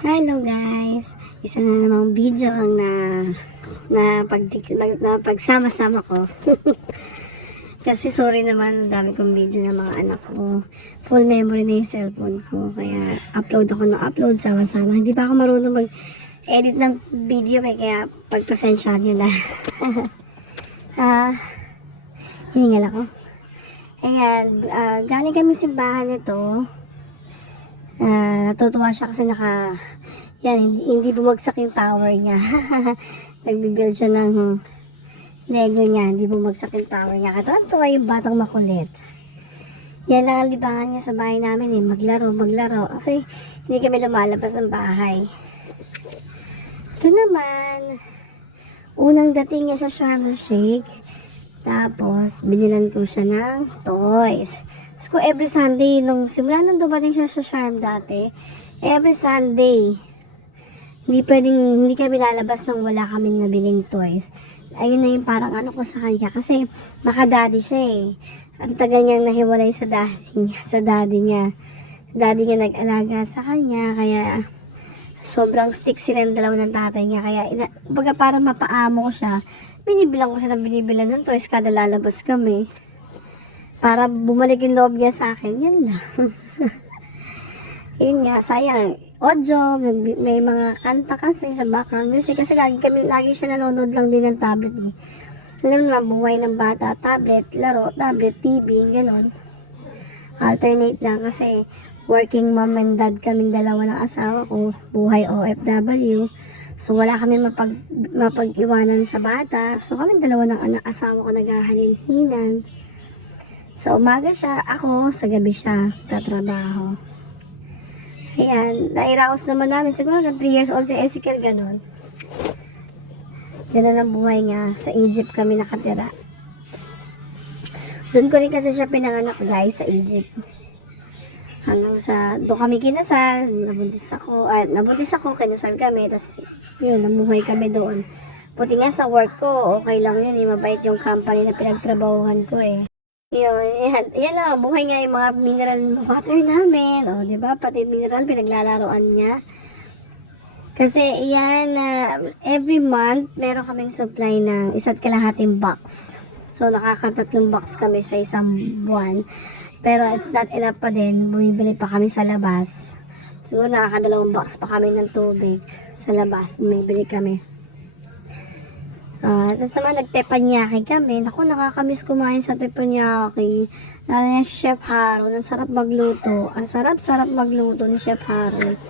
Hello guys! Isa na namang video ang pagsama-sama ko. Kasi sorry naman, ang dami kong video ng mga anak ko. Full memory na yung cellphone ko. Kaya upload ako ng upload sama-sama. Hindi pa ako marunong mag-edit ng video kaya pagpasensya nyo na. Hiningal ako. Ayan, galing kami simbahan nito. Natutuwa siya kasi hindi bumagsak yung tower niya. Nagbibuild siya ng Lego niya, hindi bumagsak yung tower niya. Katuwa yung batang makulit. Yan lang ang libangan niya sa bahay namin maglaro. Kasi hindi kami lumalabas ng bahay. Ito naman, unang dating niya sa Sharm el Sheikh. Tapos, binilan ko siya ng toys. So, every Sunday, simula nung dumating siya sa Sharm dati, every Sunday, hindi kami lalabas nung wala kaming nabiling toys. Ayun na yung parang ano ko sa kanya. Kasi, makadaddy siya Ang tagal niyang nahiwalay sa daddy niya. Daddy niya nag-alaga sa kanya, kaya sobrang stick sila ng dalawa ng tatay niya. Kaya, baga parang mapaamo ko siya, binibilang ko siya ng binibilan ng toys kada lalabas kami. Para bumalik yung loob niya sa akin, yun lang. Yun nga, sayang. Audio, may mga kanta kasi sa background music. Kasi lagi siya nanonood lang din ng tablet. Alam naman, buhay ng bata, tablet, laro, tablet, TV, gano'n. Alternate lang kasi working mom and dad kaming dalawa ng asawa ko. Buhay OFW. So, wala kami mapag-iwanan sa bata. So, kami dalawa ng asawa ko naghahalin-hinan. Sa umaga siya, ako, sa gabi siya, tatrabaho. Ayan, nairaos naman namin. Siguro 3 years old si Ezekiel, ganun. Ganun ang buhay niya. Sa Egypt kami nakatira. Doon ko rin kasi siya pinanganak, guys, sa Egypt. Doon kami kinasal, nabuntis ako, kinasal kami, tapos yun, namuhay kami doon. Puti nga sa work ko, okay lang yun, mabait yung company na pinagtrabahuhan ko yan lang, buhay nga yung mga mineral water namin, diba, pati mineral pinaglalaroan niya. Kasi yan, every month, meron kaming supply ng 1.5 box. So, nakaka-3 box kami sa isang buwan. Pero it's not enough pa din, bumibili pa kami sa labas. Siguro nakaka-2 box pa kami ng tubig sa labas, bumibili kami. Tapos naman nagtepanyaki kami. Naku, nakakamiss kumain sa tepanyaki. Lalo niya si Chef Haron. Ang sarap magluto. Ang sarap-sarap magluto ni Chef Haron.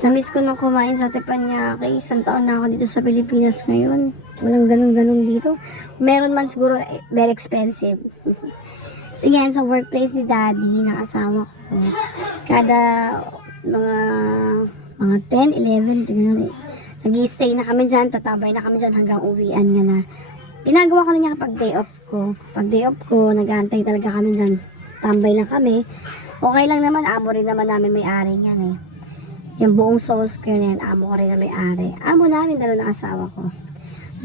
Namiss ko nung kumain sa tepanyaki. 1 taon na ako dito sa Pilipinas ngayon. Walang ganun-ganun dito. Meron man siguro, very expensive. Sige, sa workplace ni Daddy, ng asawa ko. Kada mga 10, 11, ganun nag-i-stay na kami dyan, tatabay na kami dyan hanggang uwian nga na. Ginagawa ko na niya kapag day off ko. Pag day off ko, nag-aantay talaga kami dyan. Tambay lang kami. Okay lang naman, amo rin naman namin may-ari yan Yung buong Soul Square na yan, amo ko rin na may-ari. Amo namin, dalawa ng asawa ko.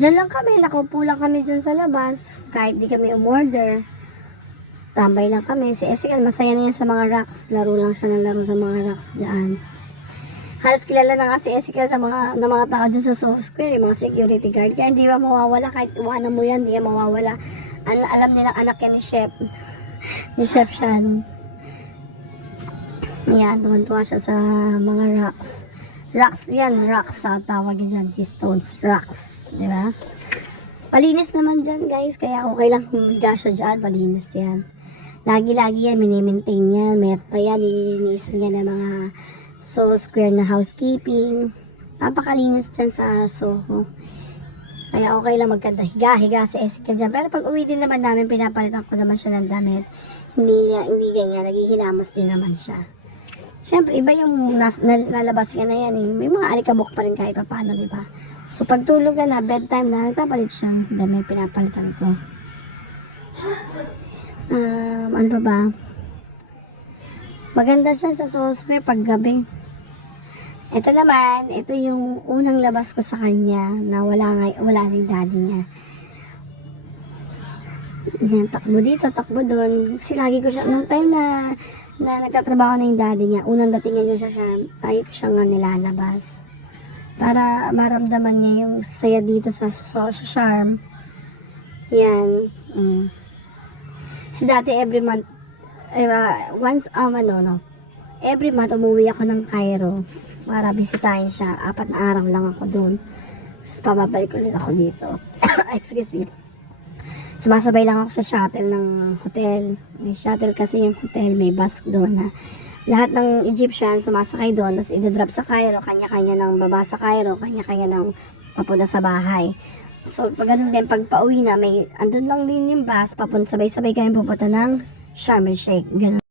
Dyan lang kami, nakaupo lang kami dyan sa labas. Kahit di kami umorder. Tambay lang kami. Si Ezekiel, masaya na yan sa mga rocks. Laro lang siya ng laro sa mga rocks dyan. Halos kilala na nga si Ezekiel ng mga tao dyan sa Soul Square, yung mga security guard. Kaya hindi ba mawawala, kahit iwanan mo yan, hindi yan mawawala. Alam nilang anak yan ni Chef. Ni Chef Shan. Yan, tuwan-tuwa siya sa mga rocks. Rocks yan, rocks sa tawag dyan, stones, rocks. Diba? Palinis naman dyan, guys. Kaya okay lang humiga siya dyan, palinis yan. Lagi-lagi yan, minimaintain yan. Mayat pa yan, nilinisan niya ng mga Soul Square na housekeeping. Napakalinis dyan sa Soho. Kaya okay lang magkanda. Higa si Ezekiel dyan. Pero pag uwi din naman namin, pinapalitan ko naman siya ng damit. Hindi ganyan. Naghihilamos din naman siya. Siyempre, iba yung nalabas ka na yan. May mga alikabok pa rin kahit pa paano, diba? So, pag tulog na, bedtime na, nagpapalit siyang damit. Pinapalitan ko. Ano pa ba? Maganda siya sa Soul Square pag gabi. Ito naman, ito yung unang labas ko sa kanya na wala rin daddy niya. Yan, takbo dito, takbo doon. Kasi lagi ko siya, nung time na na nagtatrabaho na yung daddy niya. Unang dating niya dyan sa Sharm, tayo siya nga nilalabas. Para maramdaman niya yung saya dito sa Sharm. Yan. Si dati every month, every month umuwi ako ng Cairo para bisitahin siya. 4 na araw lang ako doon. Tapos pababalik ulit ako dito. Excuse me. Sumasabay lang ako sa shuttle ng hotel. May shuttle kasi yung hotel, may bus doon ha. Lahat ng Egyptian sumasakay doon, tapos idadrop sa Cairo, kanya-kanya ng baba sa Cairo, kanya-kanya ng papunta sa bahay. So, pag ganun din, pag pauwi na, andun lang din yung bus, sabay-sabay kayong pupunta ng Sharm el Sheikh. Ganun.